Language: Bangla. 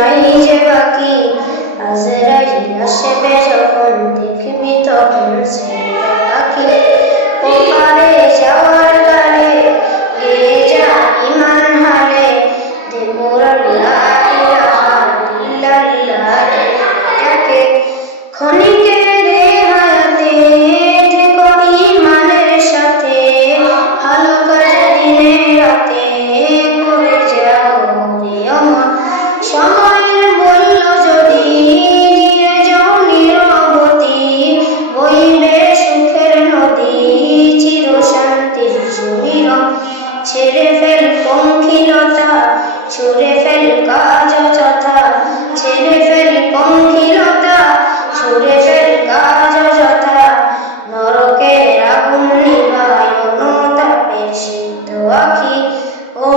নাই যে বাকি আজরাইল আসবে যখন দেখবি তখন ছেড়ে বাকি ওপারে যাওয়ার গানে গেয়ে যা ইমান হালে দেবর লা ইলাহা ইল্লাল্লাহ ডাকে ক্ষণিকের হায়াতে থেকো ইমানের সাথে ভালো কাজ দিনে রাতে করে যাও রে অমর সময়ের মূল্য যদি দিয়ে যাও নিরবধি বইবে সুখের নদী চির শান্তির সুমিরন ছেড়ে ফেল পঙ্কিলতা ছুড়ে ফেল কাজ যথা ছেড়ে ফেল পঙ্কিলতা ছুড়ে ফেল কাজ যথা নরকের আগুন নিভায় অনুতাপের সিদ্ধ আখি ও